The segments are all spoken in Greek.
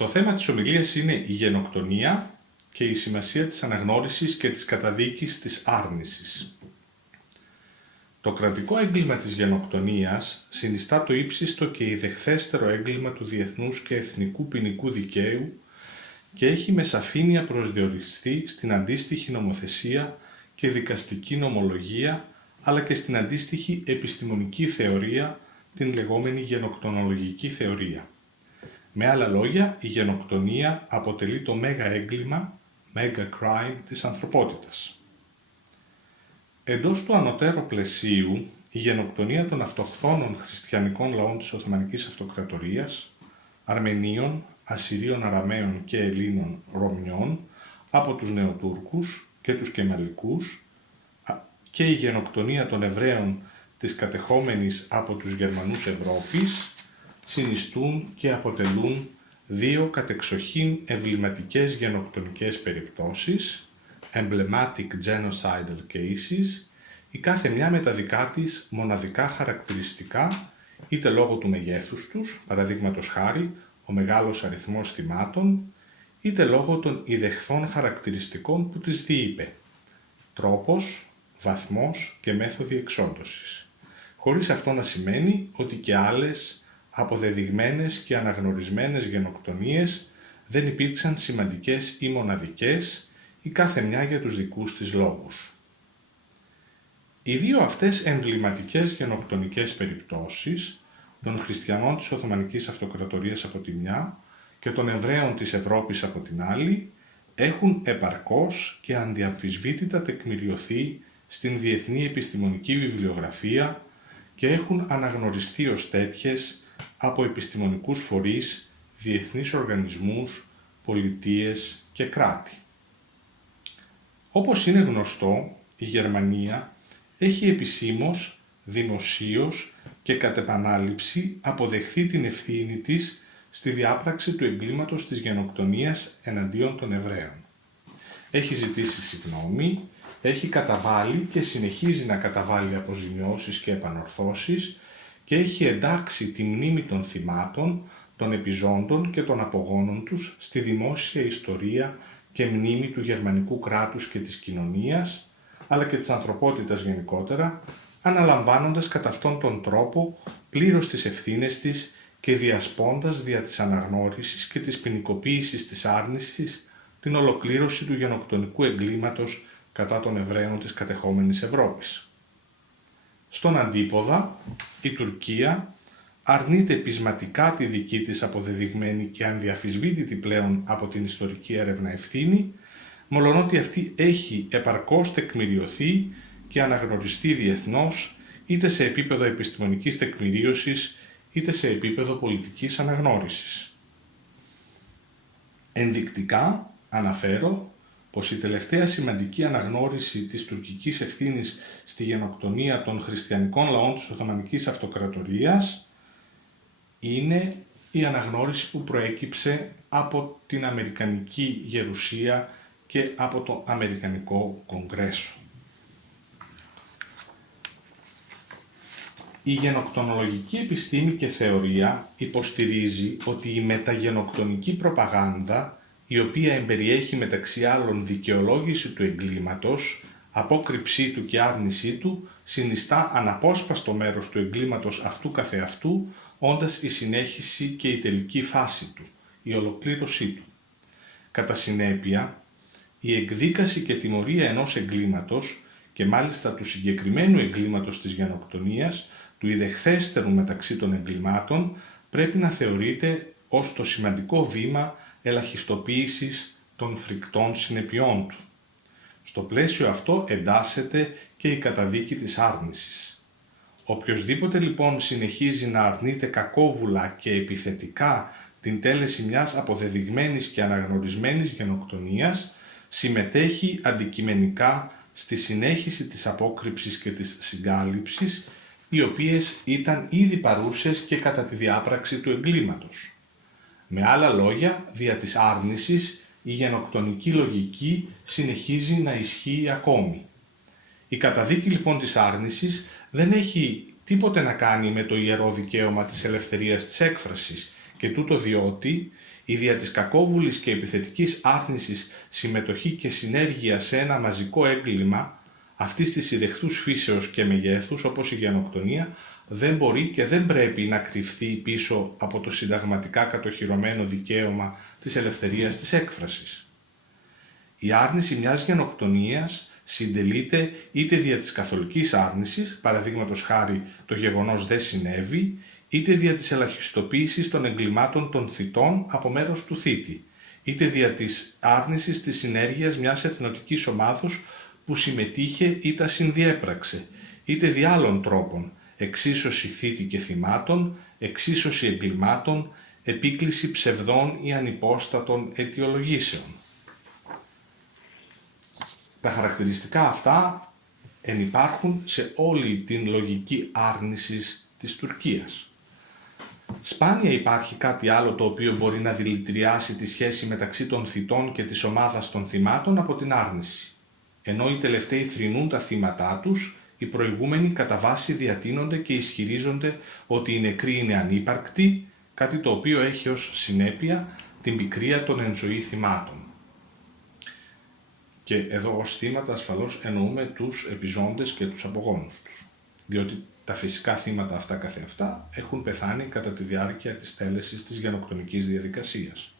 Το θέμα της ομιλίας είναι η γενοκτονία και η σημασία της αναγνώρισης και της καταδίκης της άρνησης. Το κρατικό έγκλημα της γενοκτονίας συνιστά το ύψιστο και ιδεχθέστερο έγκλημα του διεθνούς και εθνικού ποινικού δικαίου και έχει με σαφήνεια προσδιοριστεί στην αντίστοιχη νομοθεσία και δικαστική νομολογία, αλλά και στην αντίστοιχη επιστημονική θεωρία, την λεγόμενη γενοκτονολογική θεωρία. Με άλλα λόγια, η γενοκτονία αποτελεί το μέγα έγκλημα, mega crime της ανθρωπότητας. Εντός του ανωτέρω πλαισίου, η γενοκτονία των αυτοχθόνων χριστιανικών λαών της Οθωμανικής Αυτοκρατορίας, Αρμενίων, Ασσυρίων, Αραμαίων και Ελλήνων Ρωμιών από τους Νεοτούρκους και τους Κεμαλικούς και η γενοκτονία των Εβραίων της κατεχόμενης από τους Γερμανούς Ευρώπης συνιστούν και αποτελούν δύο κατεξοχήν εμβληματικές γενοκτονικές περιπτώσεις, emblematic genocidal cases, η κάθε μια με τα δικά της μοναδικά χαρακτηριστικά, είτε λόγω του μεγέθους τους, παραδείγματος χάρη ο μεγάλος αριθμός θυμάτων, είτε λόγω των ιδεχθών χαρακτηριστικών που τις διείπε, τρόπος, βαθμός και μέθοδοι εξόντωσης, χωρίς αυτό να σημαίνει ότι και άλλες αποδεδειγμένες και αναγνωρισμένες γενοκτονίες δεν υπήρξαν σημαντικές ή μοναδικές, η κάθε μια για τους δικούς της λόγους. Οι δύο αυτές εμβληματικές γενοκτονικές περιπτώσεις, των χριστιανών της Οθωμανικής Αυτοκρατορίας από τη μια και των Εβραίων της Ευρώπης από την άλλη, έχουν επαρκώς και ανδιαμφισβήτητα τεκμηριωθεί στην διεθνή επιστημονική βιβλιογραφία και έχουν αναγνωριστεί ως τέτοιες από επιστημονικούς φορείς, διεθνείς οργανισμούς, πολιτείες και κράτη. Όπως είναι γνωστό, η Γερμανία έχει επισήμως, δημοσίως και κατ' επανάληψη αποδεχθεί την ευθύνη της στη διάπραξη του εγκλήματος της γενοκτονίας εναντίον των Εβραίων. Έχει ζητήσει συγγνώμη, έχει καταβάλει και συνεχίζει να καταβάλει αποζημιώσεις και επανορθώσεις και έχει εντάξει τη μνήμη των θυμάτων, των επιζώντων και των απογόνων τους στη δημόσια ιστορία και μνήμη του γερμανικού κράτους και της κοινωνίας, αλλά και της ανθρωπότητας γενικότερα, αναλαμβάνοντας κατά αυτόν τον τρόπο πλήρως τις ευθύνες της και διασπώντας δια της αναγνώρισης και της ποινικοποίησης της άρνησης την ολοκλήρωση του γενοκτονικού εγκλήματος κατά των Εβραίων της κατεχόμενης Ευρώπης. Στον αντίποδα, η Τουρκία αρνείται πεισματικά τη δική της αποδεδειγμένη και ανδιαφυσβήτητη πλέον από την ιστορική έρευνα ευθύνη, μολονότι αυτή έχει επαρκώς τεκμηριωθεί και αναγνωριστεί διεθνώς, είτε σε επίπεδο επιστημονικής τεκμηρίωσης, είτε σε επίπεδο πολιτικής αναγνώρισης. Ενδεικτικά αναφέρω πως η τελευταία σημαντική αναγνώριση της τουρκικής ευθύνης στη γενοκτονία των χριστιανικών λαών της Οθωμανικής Αυτοκρατορίας είναι η αναγνώριση που προέκυψε από την Αμερικανική Γερουσία και από το Αμερικανικό Κογκρέσο. Η γενοκτονολογική επιστήμη και θεωρία υποστηρίζει ότι η μεταγενοκτονική προπαγάνδα, η οποία εμπεριέχει μεταξύ άλλων δικαιολόγηση του εγκλήματος, απόκρυψή του και άρνησή του, συνιστά αναπόσπαστο μέρος του εγκλήματος αυτού καθεαυτού, όντας η συνέχιση και η τελική φάση του, η ολοκλήρωσή του. Κατά συνέπεια, η εκδίκαση και τιμωρία ενός εγκλήματος, και μάλιστα του συγκεκριμένου εγκλήματος της γενοκτονίας, του ιδεχθέστερου μεταξύ των εγκλημάτων, πρέπει να θεωρείται ως το σημαντικό βήμα ελαχιστοποίησης των φρικτών συνεπειών του. Στο πλαίσιο αυτό εντάσσεται και η καταδίκη της άρνησης. Οποιοσδήποτε λοιπόν συνεχίζει να αρνείται κακόβουλα και επιθετικά την τέλεση μιας αποδεδειγμένης και αναγνωρισμένης γενοκτονίας, συμμετέχει αντικειμενικά στη συνέχιση της απόκρυψης και της συγκάλυψης, οι οποίες ήταν ήδη παρούσες και κατά τη διάπραξη του εγκλήματος. Με άλλα λόγια, δια της άρνησης, η γενοκτονική λογική συνεχίζει να ισχύει ακόμη. Η καταδίκη λοιπόν της άρνησης δεν έχει τίποτε να κάνει με το ιερό δικαίωμα της ελευθερίας της έκφρασης, και τούτο διότι η δια της κακόβουλης και επιθετικής άρνησης συμμετοχή και συνέργεια σε ένα μαζικό έγκλημα αυτής της ιδεχθούς φύσεως και μεγέθους όπως η γενοκτονία δεν μπορεί και δεν πρέπει να κρυφθεί πίσω από το συνταγματικά κατοχυρωμένο δικαίωμα της ελευθερίας της έκφρασης. Η άρνηση μιας γενοκτονίας συντελείται είτε δια της καθολικής άρνησης, παραδείγματος χάρη το γεγονός δεν συνέβη, είτε δια της ελαχιστοποίησης των εγκλημάτων των θητών από μέρος του θήτη, είτε δια της άρνησης της συνέργειας μιας εθνοτικής ομάδος που συμμετείχε ή τα συνδιέπραξε, είτε δια άλλων τρόπων, εξίσωση θήτη και θυμάτων, εξίσωση εγκλημάτων, επίκληση ψευδών ή ανυπόστατων αιτιολογήσεων. Τα χαρακτηριστικά αυτά ενυπάρχουν σε όλη την λογική άρνησης της Τουρκίας. Σπάνια υπάρχει κάτι άλλο το οποίο μπορεί να δηλητηριάσει τη σχέση μεταξύ των θητών και της ομάδας των θυμάτων από την άρνηση. Ενώ οι τελευταίοι θρηνούν τα θύματά τους, οι προηγούμενοι κατά βάση διατείνονται και ισχυρίζονται ότι οι νεκροί είναι ανύπαρκτοι, κάτι το οποίο έχει ως συνέπεια την πικρία των εν ζωή θυμάτων. Και εδώ ως θύματα ασφαλώς εννοούμε τους επιζώντες και τους απογόνους τους, διότι τα φυσικά θύματα αυτά καθεαυτά έχουν πεθάνει κατά τη διάρκεια της τέλεσης της γενοκτονικής διαδικασίας.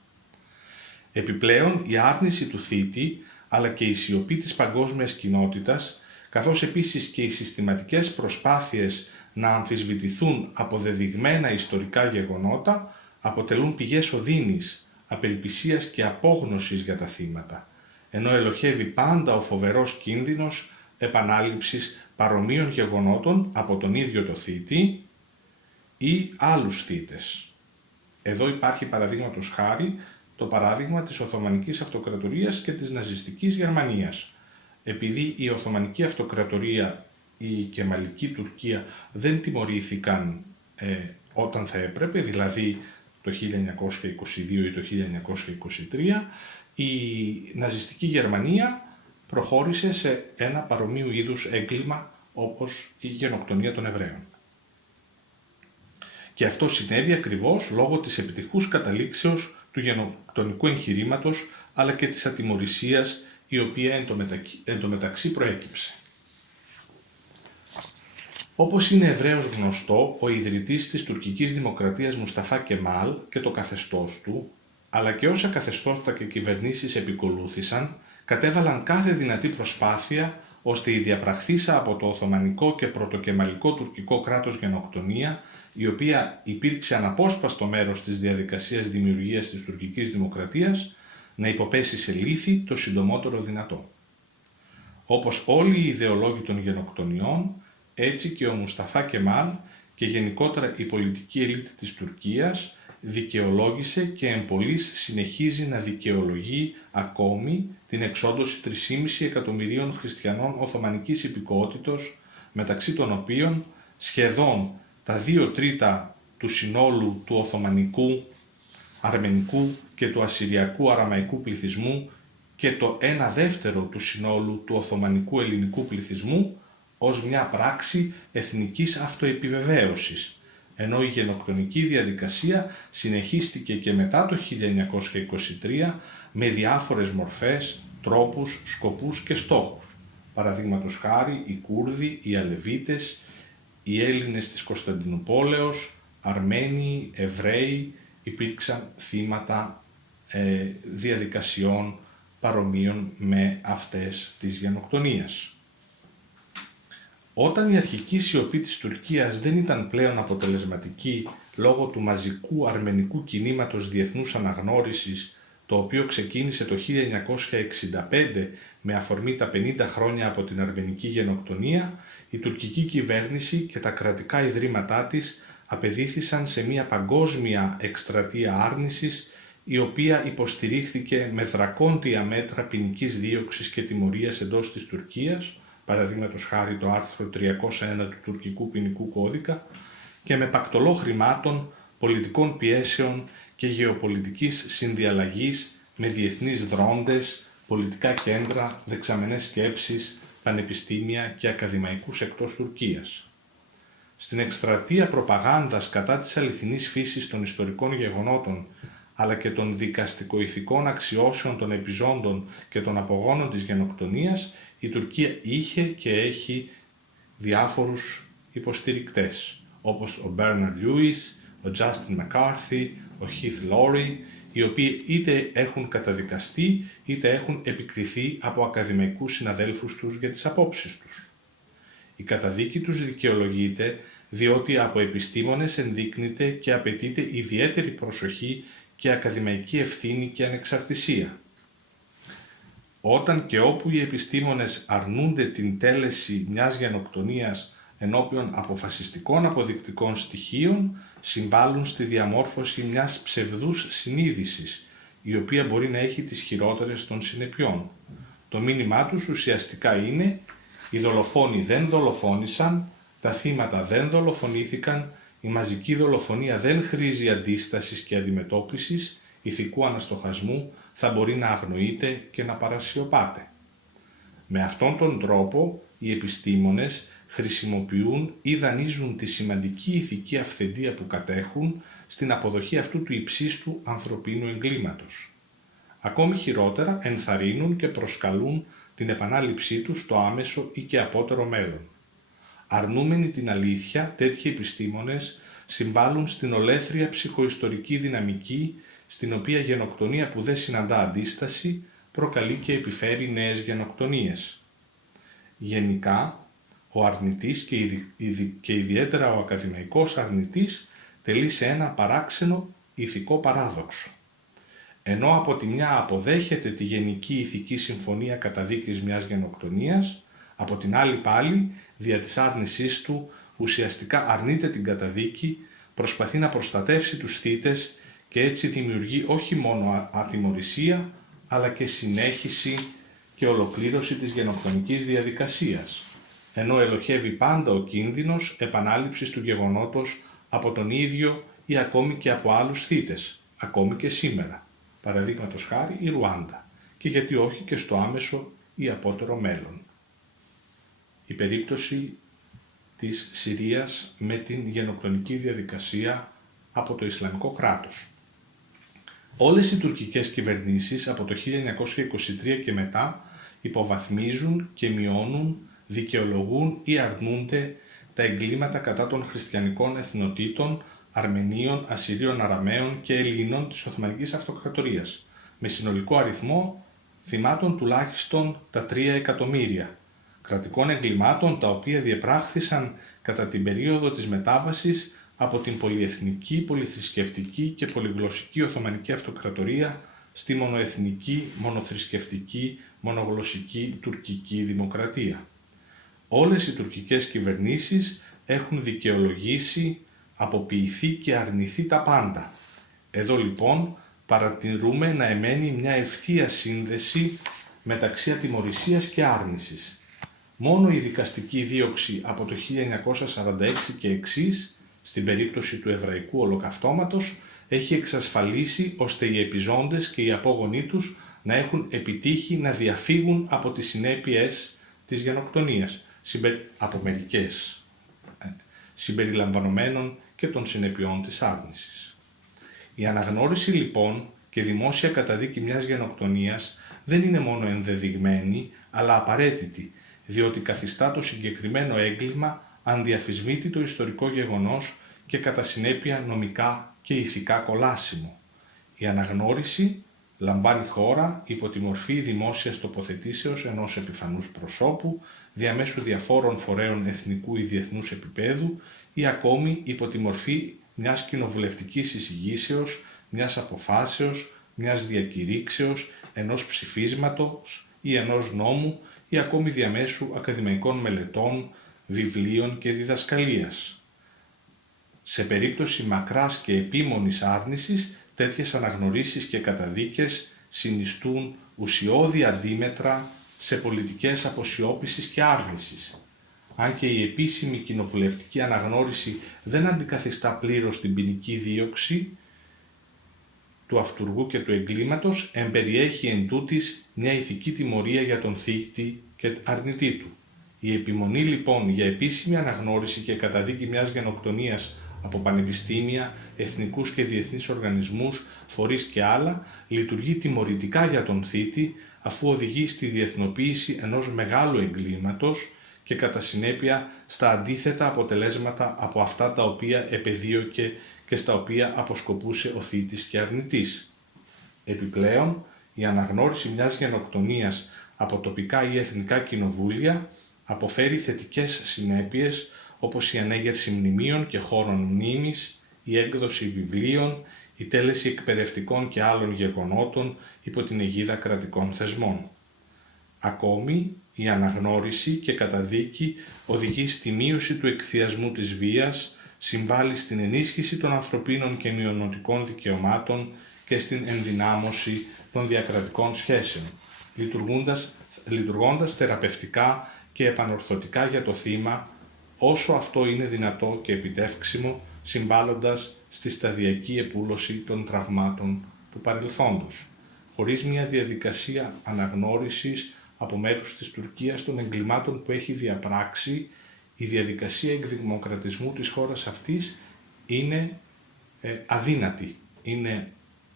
Επιπλέον, η άρνηση του θήτη, αλλά και η σιωπή της παγκόσμιας κοινότητας, καθώς επίσης και οι συστηματικές προσπάθειες να αμφισβητηθούν αποδεδειγμένα ιστορικά γεγονότα, αποτελούν πηγές οδύνης, απελπισίας και απόγνωσης για τα θύματα, ενώ ελοχεύει πάντα ο φοβερός κίνδυνος επανάληψης παρομοίων γεγονότων από τον ίδιο το θήτη ή άλλους θύτες. Εδώ υπάρχει παραδείγματος χάρη το παράδειγμα της Οθωμανικής Αυτοκρατορίας και της Ναζιστικής Γερμανίας. Επειδή η Οθωμανική Αυτοκρατορία, η Κεμαλική Τουρκία δεν τιμωρήθηκαν όταν θα έπρεπε, δηλαδή το 1922 ή το 1923, η Ναζιστική Γερμανία προχώρησε σε ένα παρομοίου είδους έγκλημα όπως η γενοκτονία των Εβραίων. Και αυτό συνέβη ακριβώς λόγω της επιτυχούς καταλήξεως του γενοκτονικού εγχειρήματος αλλά και της ατιμωρησίας η οποία εν τω μεταξύ προέκυψε. Όπως είναι ευρέως γνωστό, ο ιδρυτής της τουρκικής δημοκρατίας Μουσταφά Κεμάλ και το καθεστώς του, αλλά και όσα καθεστώτα και κυβερνήσεις επικολούθησαν, κατέβαλαν κάθε δυνατή προσπάθεια ώστε η διαπραχθήσα από το Οθωμανικό και πρωτοκεμαλικό τουρκικό κράτος γενοκτονία, η οποία υπήρξε αναπόσπαστο μέρος της διαδικασίας δημιουργίας της τουρκικής δημοκρατίας, να υποπέσει σε λύθη το συντομότερο δυνατό. Όπως όλοι οι ιδεολόγοι των γενοκτονιών, έτσι και ο Μουσταφά Κεμάλ και γενικότερα η πολιτική ελίτ της Τουρκίας δικαιολόγησε και εμπολής συνεχίζει να δικαιολογεί ακόμη την εξόντωση 3,5 εκατομμυρίων χριστιανών Οθωμανικής υπηκότητος, μεταξύ των οποίων σχεδόν τα 2 τρίτα του συνόλου του Οθωμανικού, Αρμενικού και του Ασσυριακού Αραμαϊκού πληθυσμού και το 1/2 του συνόλου του Οθωμανικού ελληνικού πληθυσμού ως μια πράξη εθνικής αυτοεπιβεβαίωσης, ενώ η γενοκτονική διαδικασία συνεχίστηκε και μετά το 1923 με διάφορες μορφές, τρόπους, σκοπούς και στόχους. Παραδείγματος χάρη οι Κούρδοι, οι Αλεβίτες, οι Έλληνες της Κωνσταντινουπόλεως, Αρμένοι, Εβραίοι υπήρξαν θύματα διαδικασιών παρομοίων με αυτές της γενοκτονίας. Όταν η αρχική σιωπή της Τουρκίας δεν ήταν πλέον αποτελεσματική λόγω του μαζικού αρμενικού κινήματος διεθνούς αναγνώρισης, το οποίο ξεκίνησε το 1965 με αφορμή τα 50 χρόνια από την αρμενική γενοκτονία, η τουρκική κυβέρνηση και τα κρατικά ιδρύματά της απεδίθησαν σε μια παγκόσμια εκστρατεία άρνησης, η οποία υποστηρίχθηκε με δρακόντια μέτρα ποινικής δίωξης και τιμωρίας εντός της Τουρκίας, παραδείγματος χάρη το άρθρο 301 του τουρκικού ποινικού κώδικα, και με πακτολό χρημάτων, πολιτικών πιέσεων και γεωπολιτικής συνδιαλλαγής με διεθνείς δρόντες, πολιτικά κέντρα, δεξαμενές σκέψεις, πανεπιστήμια και ακαδημαϊκούς εκτός Τουρκίας. Στην εκστρατεία προπαγάνδας κατά της αληθινής φύσης των ιστορικών γεγονότων, αλλά και των δικαστικοηθικών αξιώσεων των επιζώντων και των απογόνων της γενοκτονίας, η Τουρκία είχε και έχει διάφορους υποστηρικτές, όπως ο Bernard Lewis, ο Justin McCarthy, ο Heath Laurie, οι οποίοι είτε έχουν καταδικαστεί είτε έχουν επικριθεί από ακαδημαϊκούς συναδέλφους τους για τις απόψεις τους. Η καταδίκη τους δικαιολογείται διότι από επιστήμονες ενδείκνυται και απαιτείται ιδιαίτερη προσοχή και ακαδημαϊκή ευθύνη και ανεξαρτησία. Όταν και όπου οι επιστήμονες αρνούνται την τέλεση μιας γενοκτονίας ενώπιον αποφασιστικών αποδεικτικών στοιχείων, συμβάλλουν στη διαμόρφωση μιας ψευδούς συνείδησης, η οποία μπορεί να έχει τις χειρότερες των συνεπειών. Το μήνυμά τους ουσιαστικά είναι: οι δολοφόνοι δεν δολοφόνησαν, τα θύματα δεν δολοφονήθηκαν, η μαζική δολοφονία δεν χρήζει αντίστασης και αντιμετώπισης, ηθικού αναστοχασμού, θα μπορεί να αγνοείται και να παρασιωπάται. Με αυτόν τον τρόπο οι επιστήμονες χρησιμοποιούν ή δανείζουν τη σημαντική ηθική αυθεντία που κατέχουν στην αποδοχή αυτού του υψίστου ανθρωπίνου εγκλήματος. Ακόμη χειρότερα ενθαρρύνουν και προσκαλούν την επανάληψή του στο άμεσο ή και απότερο μέλλον. Αρνούμενοι την αλήθεια, τέτοιοι επιστήμονες συμβάλλουν στην ολέθρια ψυχοϊστορική δυναμική, στην οποία γενοκτονία που δεν συναντά αντίσταση προκαλεί και επιφέρει νέες γενοκτονίες. Γενικά, ο αρνητής και ιδιαίτερα ο ακαδημαϊκός αρνητής τελεί σε ένα παράξενο ηθικό παράδοξο. Ενώ από τη μια αποδέχεται τη Γενική Ηθική Συμφωνία καταδίκης μιας γενοκτονίας, από την άλλη πάλι, δια της άρνησής του, ουσιαστικά αρνείται την καταδίκη, προσπαθεί να προστατεύσει τους θύτες και έτσι δημιουργεί όχι μόνο ατιμωρησία, αλλά και συνέχιση και ολοκλήρωση της γενοκτονικής διαδικασίας, ενώ ελοχεύει πάντα ο κίνδυνος επανάληψης του γεγονότος από τον ίδιο ή ακόμη και από άλλους θύτες, ακόμη και σήμερα, παραδείγματος χάρη η Ρουάντα, και γιατί όχι και στο άμεσο ή απότερο μέλλον. Η περίπτωση της Συρίας με την γενοκτονική διαδικασία από το Ισλαμικό κράτος. Όλες οι τουρκικές κυβερνήσεις από το 1923 και μετά υποβαθμίζουν και μειώνουν, δικαιολογούν ή αρνούνται τα εγκλήματα κατά των χριστιανικών εθνοτήτων, Αρμενίων, Ασσυρίων, Αραμαίων και Ελλήνων της Οθωμανικής Αυτοκρατορίας, με συνολικό αριθμό θυμάτων τουλάχιστον τα 3 εκατομμύρια, κρατικών εγκλημάτων τα οποία διεπράχθησαν κατά την περίοδο της μετάβασης από την πολυεθνική, πολυθρησκευτική και πολυγλωσσική Οθωμανική Αυτοκρατορία στη μονοεθνική, μονοθρησκευτική, μονογλωσσική τουρκική δημοκρατία. Όλες οι τουρκικές κυβερνήσεις έχουν δικαιολογήσει, αποποιηθεί και αρνηθεί τα πάντα. Εδώ λοιπόν παρατηρούμε να εμένει μια ευθεία σύνδεση μεταξύ ατιμωρησίας και άρνησης. Μόνο η δικαστική δίωξη από το 1946 και εξής, στην περίπτωση του Εβραϊκού Ολοκαυτώματος, έχει εξασφαλίσει ώστε οι επιζώντες και οι απόγονοί τους να έχουν επιτύχει να διαφύγουν από τις συνέπειες της γενοκτονίας, από μερικές, συμπεριλαμβανομένων και των συνεπειών της άρνησης. Η αναγνώριση λοιπόν και δημόσια καταδίκη μιας γενοκτονίας δεν είναι μόνο ενδεδειγμένη, αλλά απαραίτητη, διότι καθιστά το συγκεκριμένο έγκλημα ανδιαφυσβήτητο ιστορικό γεγονός και κατά συνέπεια νομικά και ηθικά κολάσιμο. Η αναγνώριση λαμβάνει χώρα υπό τη μορφή δημόσιας τοποθετήσεως ενός επιφανούς προσώπου, διαμέσου διαφόρων φορέων εθνικού ή διεθνούς επίπεδου ή ακόμη υπό τη μορφή μιας κοινοβουλευτικής εισηγήσεως, μιας αποφάσεως, μιας διακηρύξεως, ενός ψηφίσματος ή ενός νόμου ή ακόμη διαμέσου ακαδημαϊκών μελετών, βιβλίων και διδασκαλίας. Σε περίπτωση μακράς και επίμονης άρνησης, τέτοιες αναγνωρίσεις και καταδίκες συνιστούν ουσιώδη αντίμετρα σε πολιτικές αποσιώπησης και άρνησης. Αν και η επίσημη κοινοβουλευτική αναγνώριση δεν αντικαθιστά πλήρως την ποινική δίωξη του αυτουργού και του εγκλήματος, εμπεριέχει εν τούτης μια ηθική τιμωρία για τον θύκτη και αρνητή του. Η επιμονή λοιπόν για επίσημη αναγνώριση και καταδίκη μιας γενοκτονίας από πανεπιστήμια, εθνικούς και διεθνείς οργανισμούς, φορείς και άλλα, λειτουργεί τιμωρητικά για τον θήτη, αφού οδηγεί στη διεθνοποίηση ενός μεγάλου εγκλήματος και κατά συνέπεια στα αντίθετα αποτελέσματα από αυτά τα οποία επεδίωκε και στα οποία αποσκοπούσε ο θήτης και αρνητής. Επιπλέον, η αναγνώριση μιας γενοκτονίας από τοπικά ή εθνικά κοινοβούλια αποφέρει θετικές συνέπειες όπως η ανέγερση μνημείων και χώρων μνήμης, η έκδοση βιβλίων, η τέλεση εκπαιδευτικών και άλλων γεγονότων υπό την αιγίδα κρατικών θεσμών. Ακόμη, η αναγνώριση και καταδίκη οδηγεί στη μείωση του εκθιασμού της βίας, συμβάλλει στην ενίσχυση των ανθρωπίνων και μειονοτικών δικαιωμάτων και στην ενδυνάμωση των διακρατικών σχέσεων, λειτουργώντας θεραπευτικά και επανορθωτικά για το θύμα, όσο αυτό είναι δυνατό και επιτεύξιμο, συμβάλλοντας στη σταδιακή επούλωση των τραυμάτων του παρελθόντος. Χωρίς μια διαδικασία αναγνώρισης από μέρους της Τουρκίας των εγκλημάτων που έχει διαπράξει, η διαδικασία εκδημοκρατισμού της χώρας αυτής είναι αδύνατη,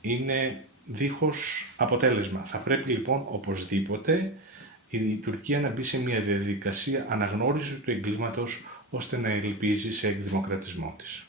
είναι δίχως αποτέλεσμα. Θα πρέπει λοιπόν οπωσδήποτε η Τουρκία να μπει σε μια διαδικασία αναγνώρισης του εγκλήματος ώστε να ελπίζει σε εκδημοκρατισμό της.